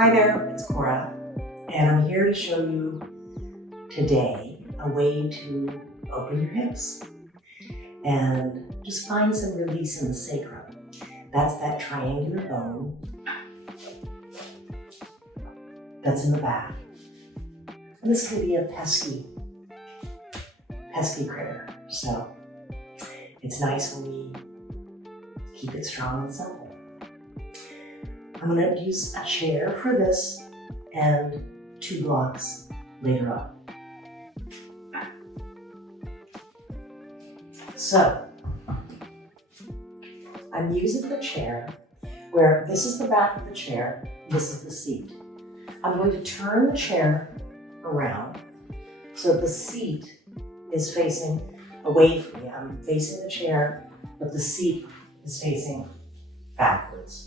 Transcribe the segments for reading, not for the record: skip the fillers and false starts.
Hi there, it's Cora, and I'm here to show you today a way to open your hips and just find some release in the sacrum. That's that triangular bone that's in the back. And this can be a pesky critter, so it's nice when we keep it strong and simple. I'm going to use a chair for this and 2 blocks later on. So, I'm using the chair where this is the back of the chair, this is the seat. I'm going to turn the chair around so the seat is facing away from me. I'm facing the chair, but the seat is facing backwards.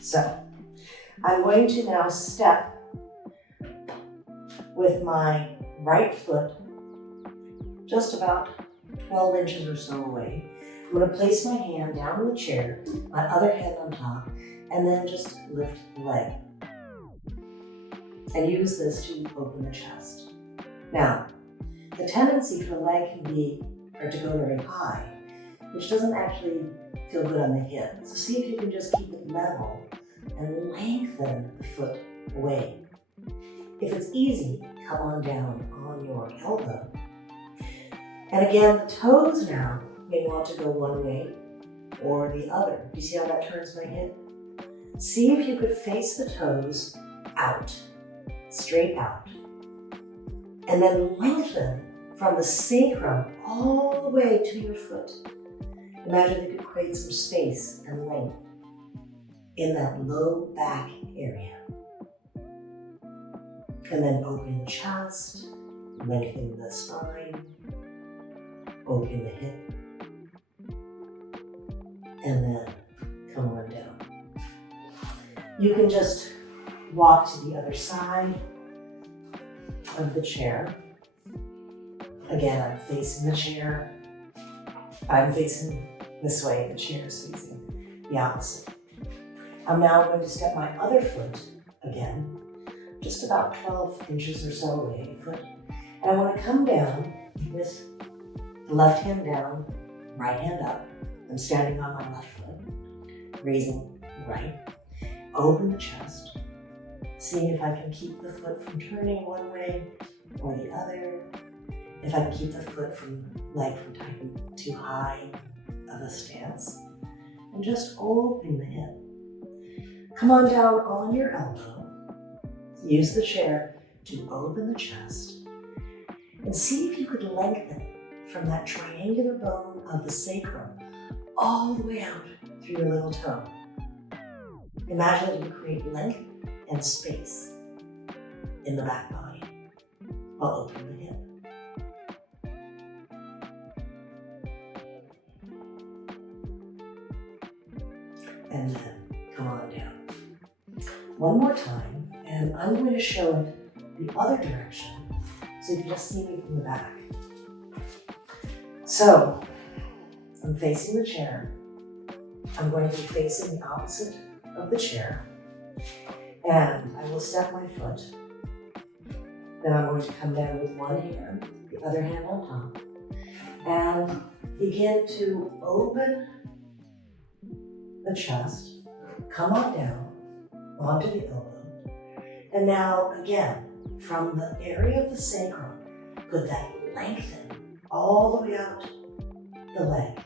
So, I'm going to now step with my right foot just about 12 inches or so away. I'm going to place my hand down on the chair, my other hand on top, and then just lift the leg. And use this to open the chest. Now, the tendency for the leg can be to go very high, which doesn't actually feel good on the hip. So see if you can just keep it level and lengthen the foot away. If it's easy, come on down on your elbow. And again, the toes now may want to go one way or the other. Do you see how that turns my hip? See if you could face the toes out, straight out. And then lengthen from the sacrum all the way to your foot. Imagine you could create some space and length in that low back area. And then opening the chest, lengthening the spine, opening the hip, and then come on down. You can just walk to the other side of the chair. Again, I'm facing the chair. I'm facing this way, the chair is facing the opposite. I'm now going to step my other foot again, just about 12 inches or so away, foot. And I want to come down with the left hand down, right hand up. I'm standing on my left foot, raising the right. Open the chest, seeing if I can keep the foot from turning one way or the other. If I can keep the leg from taking too high of a stance. And just opening the hip. Come on down on your elbow. Use the chair to open the chest. And see if you could lengthen from that triangular bone of the sacrum all the way out through your little toe. Imagine that you create length and space in the back body while opening the hip. And then come on down. One more time, and I'm going to show it the other direction so you can just see me from the back. So, I'm facing the chair. I'm going to be facing the opposite of the chair, and I will step my foot. Then I'm going to come down with one hand, the other hand on top, and begin to open the chest, come on down onto the elbow, and now again, from the area of the sacrum, could that lengthen all the way out the leg,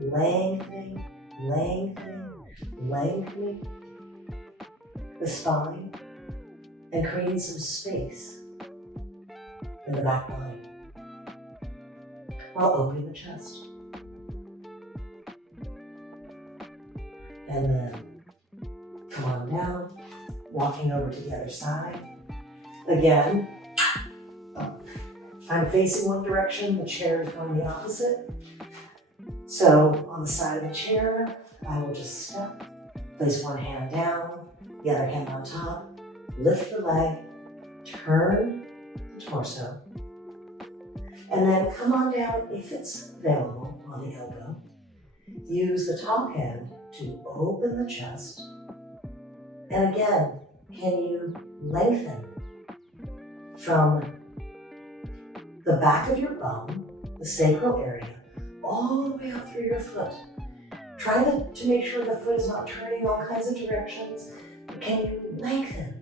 lengthening, lengthening, lengthening the spine, and creating some space in the back body while opening the chest. And then come on down, walking over to the other side. Again, I'm facing one direction, the chair is going the opposite. So on the side of the chair, I will just step, place one hand down, the other hand on top, lift the leg, turn the torso, and then come on down if it's available on the elbow. Use the top hand to open the chest And again, can you lengthen from the back of your bum, the sacral area, all the way up through your foot. Try to make sure the foot is not turning all kinds of directions. But can you lengthen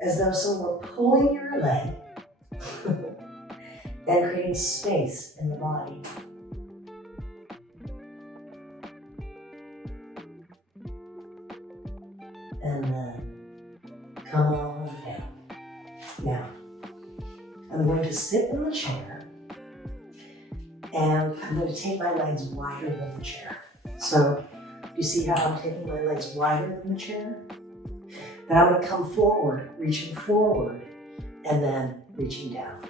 as though someone were pulling your leg and creating space in the body? And then come on down. Now, I'm going to sit in the chair and I'm going to take my legs wider than the chair. So, you see how I'm taking my legs wider than the chair? Then I'm going to come forward, reaching forward, and then reaching down.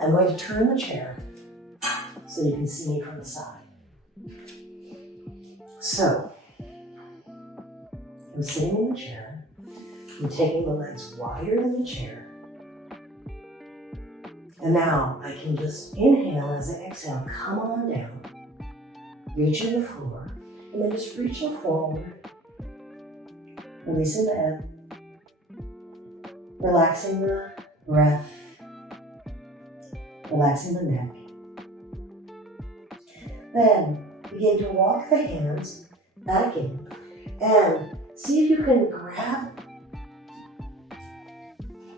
I'm going to turn the chair so you can see me from the side. So, I'm sitting in the chair, I'm taking the legs wider than the chair, and now I can just inhale as I exhale, come on down, reaching the floor, and then just reaching forward, releasing the head, relaxing the breath, relaxing the neck. Then begin to walk the hands back in and see if you can grab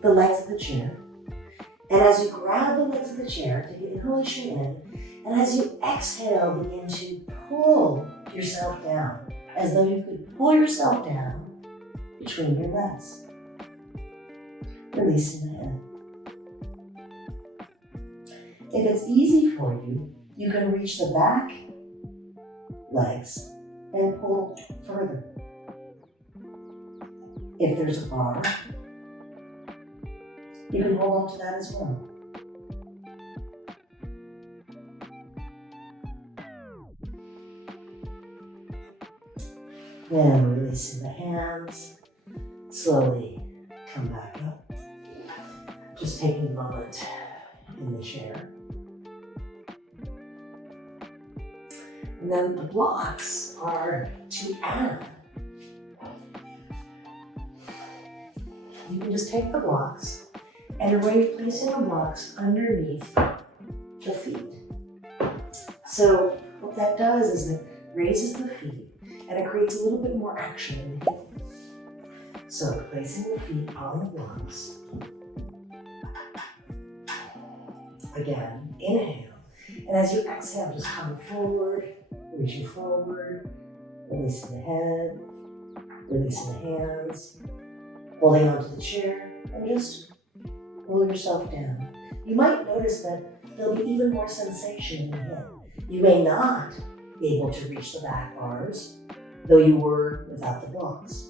the legs of the chair. And as you grab the legs of the chair, take an inhalation in, and as you exhale, begin to pull yourself down, as though you could pull yourself down between your legs. Releasing the head. If it's easy for you, you can reach the back legs and pull further. If there's a bar, you can hold on to that as well. Then releasing the hands, slowly come back up. Just taking a moment in the chair. And then the blocks are to add. You can just take the blocks and you're going to placing the blocks underneath the feet. So what that does is it raises the feet and it creates a little bit more action in the hip. So placing the feet on the blocks. Again, inhale. And as you exhale, just coming forward, reaching forward, releasing the head, releasing the hands, holding onto the chair, and just pull yourself down. You might notice that there'll be even more sensation in the hip. You may not be able to reach the back bars, though you were without the blocks.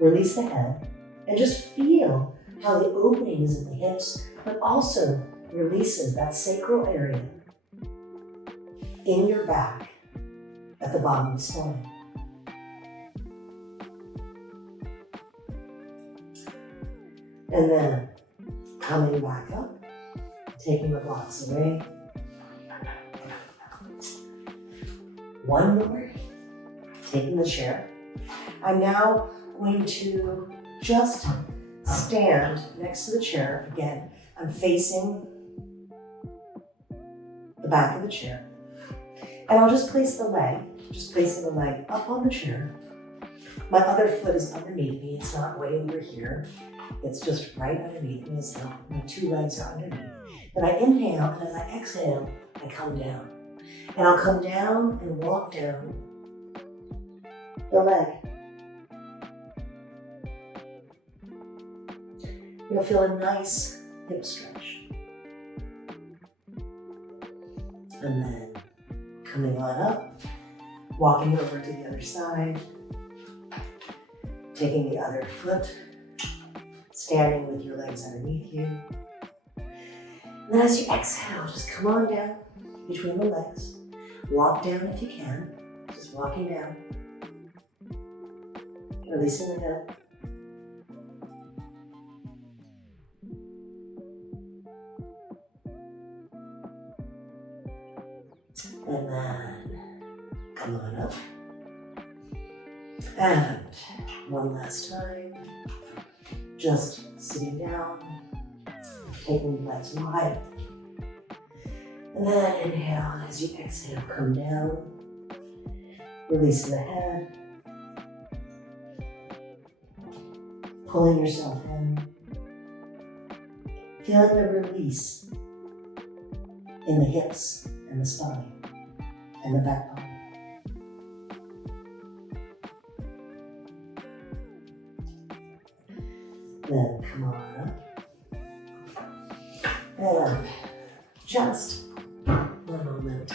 Release the head and just feel how the opening is in the hips, but also releases that sacral area in your back at the bottom of the spine. And then coming back up, taking the blocks away. One more, taking the chair. I'm now going to just stand next to the chair. Again, I'm facing the back of the chair. And I'll just place the leg, just placing the leg up on the chair. My other foot is underneath me. It's not way over here. It's just right underneath me. So my two legs are underneath. Then I inhale, and as I exhale, I come down. And I'll come down and walk down the leg. You'll feel a nice hip stretch. And then coming on up, walking over to the other side, taking the other foot, standing with your legs underneath you. And then as you exhale, just come on down between the legs. Walk down if you can, just walking down. Releasing the head. And then come on up. And one last time, just sitting down, taking the legs wide. And then inhale, and as you exhale, come down, releasing the head, pulling yourself in, feeling the release in the hips and the spine and the back body. Then come on up. And just for a moment,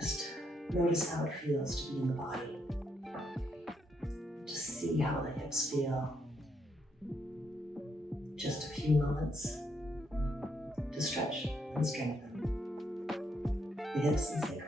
just notice how it feels to be in the body. Just see how the hips feel. Just a few moments to stretch and strengthen the hips and sacrum.